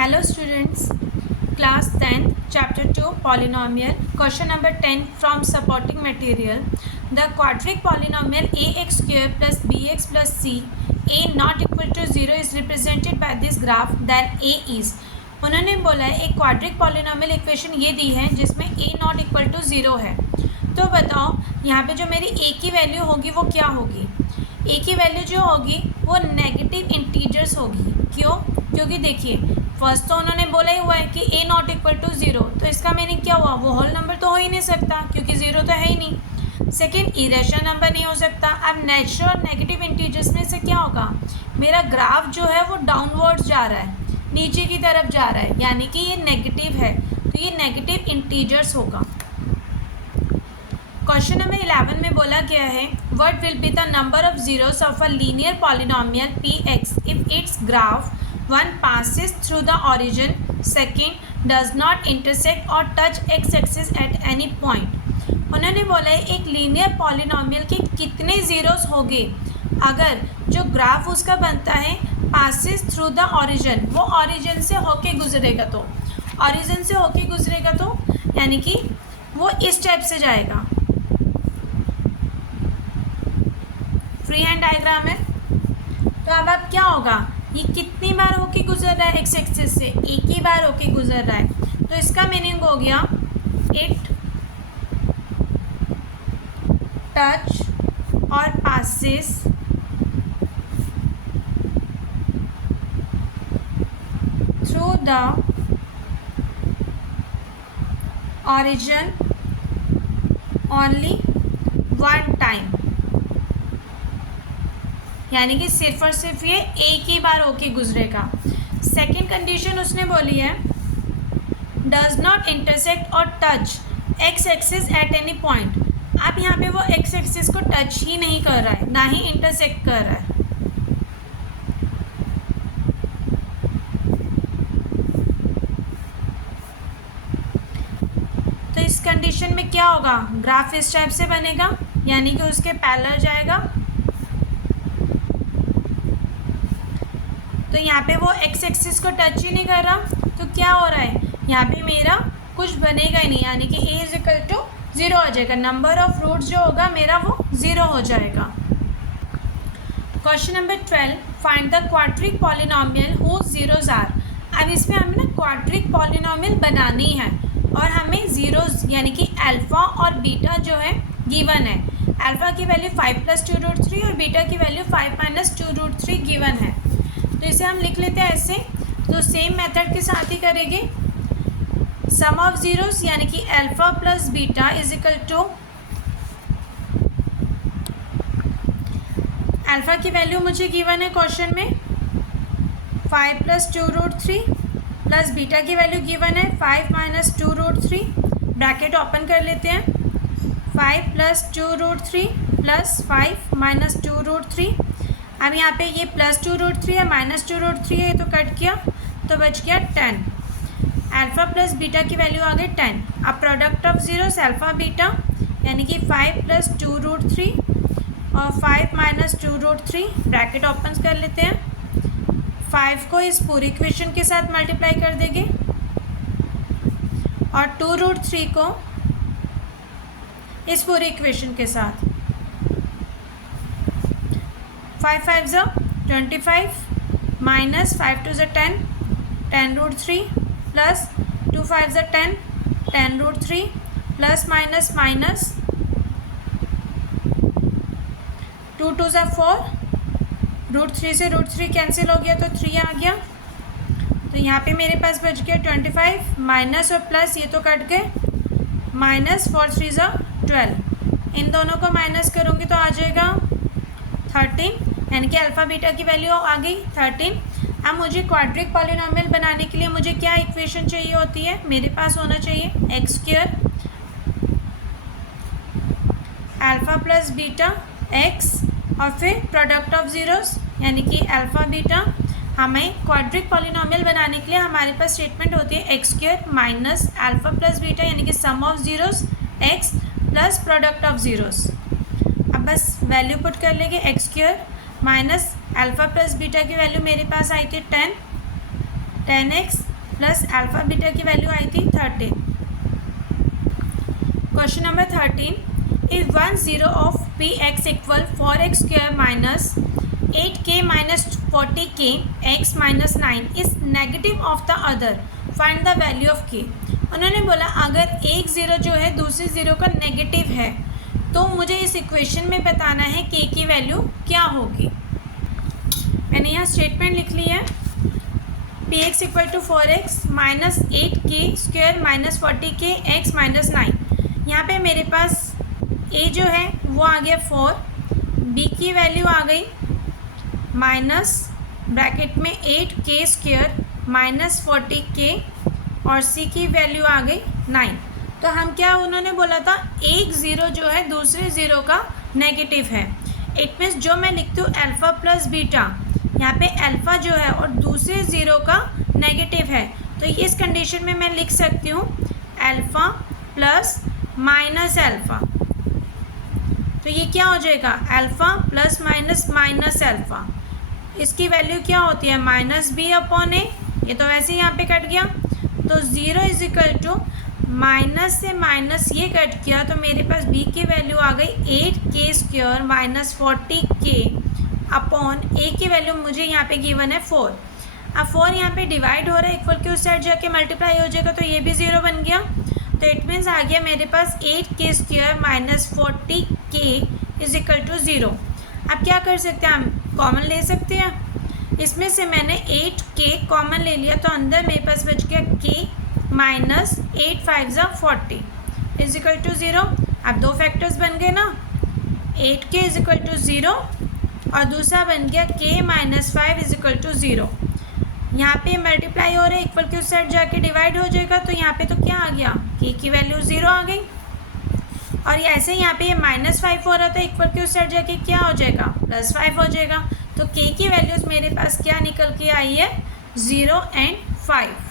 Hello students, class 10th, chapter 2, polynomial, question number 10 from supporting material. The quadratic polynomial ax square plus bx plus c, a not equal to 0 is represented by this graph, then a is. उन्होंने बोला है एक quadric polynomial equation ये दी है जिसमें a not equal to 0 है। तो बताओ यहाँ पे जो मेरी a की वैल्यू होगी वो क्या होगी। a की वैल्यू जो होगी वो नेगेटिव इंटीजर्स होगी। क्यों? क्योंकि देखिए फर्स्ट तो उन्होंने बोला ही हुआ है कि a नॉट इक्वल टू 0, तो इसका मीनिंग क्या हुआ, वो होल नंबर तो हो ही नहीं सकता क्योंकि 0 तो है ही नहीं। सेकेंड, इरेशनल नंबर नहीं हो सकता। अब नेचुरल और नेगेटिव इंटीजर्स में से क्या होगा, मेरा ग्राफ जो है वो डाउनवर्ड्स जा रहा है, नीचे की तरफ जा रहा है, यानी कि ये नेगेटिव है, तो ये नेगेटिव इंटीजर्स होगा। क्वेश्चन नंबर 11 में बोला गया है what will be the number of zeros of a linear polynomial px if it's graph 1 passes through the origin, second does not intersect or touch x axis at any point। उन्होंने बोला है एक linear polynomial के कितने zeros होंगे अगर जो graph उसका बनता है passes through the origin, वो origin से होके गुजरेगा, तो origin से होके गुजरेगा तो यानी कि वो इस टाइप से जाएगा। फ्री हैंड डायग्राम है, तो अब क्या होगा, ये कितनी बार होके गुजर रहा है एक्स एक्सिस से, एक ही बार होके गुजर रहा है, तो इसका मीनिंग हो गया इट टच और passes through the origin only one time, यानी कि सिर्फ और सिर्फ ये एक ही बार होके गुजरेगा। सेकेंड कंडीशन उसने बोली है डज नॉट इंटरसेक्ट और touch x axis at any point. अब यहाँ पे वो एक्स एक्सिस को टच ही नहीं कर रहा है, ना ही इंटरसेक्ट कर रहा है। तो इस कंडीशन में क्या होगा, ग्राफ इस टाइप से बनेगा, यानी कि उसके पैरेलल जाएगा। तो यहाँ पे वो एक्स एक्सिस को टच ही नहीं कर रहा, तो क्या हो रहा है, यहाँ पे मेरा कुछ बनेगा ही नहीं, यानी कि a इज इक्वल टू 0 हो जाएगा। नंबर ऑफ रूट्स जो होगा मेरा वो 0 हो जाएगा। Question number 12, find the quadratic polynomial whose zeros are. अब इसमें हमें ना क्वाड्रिक पॉलिनोमियल बनानी है और हमें जीरोस यानी कि अल्फ़ा और बीटा जो है गिवन है। अल्फ़ा की वैल्यू 5 + 2√3 और बीटा की वैल्यू 5 - 2√3 गिवन है। तो इसे हम लिख लेते हैं ऐसे, तो सेम मेथड के साथ ही करेंगे। सम ऑफ जीरोस यानी कि alpha plus beta is equal to alpha की वैल्यू मुझे गिवन है क्वेश्चन में 5 + 2√3 प्लस बीटा की वैल्यू गिवन है 5 - 2√3। ब्रैकेट ओपन कर लेते हैं, 5 + 2√3 प्लस 5 - 2√3। अब यहाँ पे ये +2√3 है, -2√3 है, तो कट किया तो बच गया 10। अल्फ़ा प्लस बीटा की वैल्यू आ गई 10। अब product of zeros alpha beta यानी कि 5 + 2√3 और 5 - 2√3। ब्रैकेट ओपन कर लेते हैं, 5 को इस पूरी इक्वेशन के साथ मल्टीप्लाई कर देंगे और 2√3 को इस पूरी इक्वेशन के साथ। 5 × 5 = 25 minus 5 × 2 = 10 10√3 plus 2 × 5 = 10 10√3 plus minus minus 2 × 2 = 4 √3 से √3 कैंसिल हो गया तो 3 आ गया। तो यहाँ पे मेरे पास बच गया 25 माइनस और प्लस ये तो कट गए, -4 × 3 = 12। इन दोनों को माइनस करूँगी तो आ जाएगा 13, यानी कि अल्फ़ा बीटा की वैल्यू आ गई 13। अब मुझे क्वाड्रिक पॉलिनोमियल बनाने के लिए मुझे क्या इक्वेशन चाहिए होती है, मेरे पास होना चाहिए x² alpha plus beta x और फिर प्रोडक्ट ऑफ जीरोस यानी कि अल्फ़ा बीटा। हमें क्वाड्रिक पॉलिनोमियल बनाने के लिए हमारे पास स्टेटमेंट होती है x² minus alpha plus beta यानी कि sum of zeros x plus product of zeros. अब बस वैल्यू पुट कर लेंगे, x² minus alpha plus beta की वैल्यू मेरे पास आई थी 10 10x प्लस अल्फ़ा बीटा की वैल्यू आई थी 13। Question number 13, if 1 0 of p x equal 4x square minus 8k minus 40k x minus 9 is negative of the other, find the value of k। उन्होंने बोला अगर एक ज़ीरो जो है दूसरी ज़ीरो का नेगेटिव है तो मुझे इस इक्वेशन में बताना है k की वैल्यू क्या होगी। मैंने यहाँ स्टेटमेंट लिख ली है, P x equal to 4x minus 8k square minus 40k x minus 9। यहाँ पे मेरे पास a जो है वो आ गया 4, b की वैल्यू आ गई माइनस ब्रैकेट में 8k स्क्वायर माइनस 40k और c की वैल्यू आ गई 9। तो हम क्या उन्होंने बोला था एक ज़ीरो जो है दूसरे ज़ीरो का नेगेटिव है। इट मीन्स जो मैं लिखती हूँ अल्फ़ा प्लस बीटा, यहाँ पे अल्फ़ा जो है और दूसरे ज़ीरो का नेगेटिव है, तो इस कंडीशन में मैं लिख सकती हूँ अल्फ़ा प्लस माइनस अल्फ़ा। तो ये क्या हो जाएगा alpha plus minus minus alpha, इसकी वैल्यू क्या होती है माइनस बी अपॉन ए। ये तो वैसे ही यहाँ पे कट गया, तो zero is equal to minus से माइनस ये कट किया तो मेरे पास b की वैल्यू आ गई 8k square minus 40k upon a की वैल्यू मुझे यहाँ पे गिवन है 4। अब 4 यहाँ पे डिवाइड हो रहा है, इक्वल के उस साइड जाके मल्टीप्लाई हो जाएगा तो ये भी ज़ीरो बन गया। तो इट मीन्स आ गया मेरे पास 8k square minus 40k is equal to zero. अब क्या कर सकते हैं, हम कॉमन ले सकते हैं। इसमें से मैंने 8k कॉमन ले लिया तो अंदर मेरे पास बच गया k minus 8 5 40 is equal to zero. अब दो फैक्टर्स बन गए ना, 8k is equal to zero और दूसरा बन गया k minus 5 is equal to zero. यहाँ पे मल्टीप्लाई हो रहा है, इक्वल के उस साइड जाके डिवाइड हो जाएगा तो यहाँ पे तो क्या आ गया k की वैल्यू ज़ीरो आ गई। और ऐसे यहाँ पे ये माइनस 5 हो रहा था, इक्वल के उस साइड जाके क्या हो जाएगा प्लस 5 हो जाएगा। तो k की वैल्यूज़ मेरे पास क्या निकल के आई है 0 एंड 5।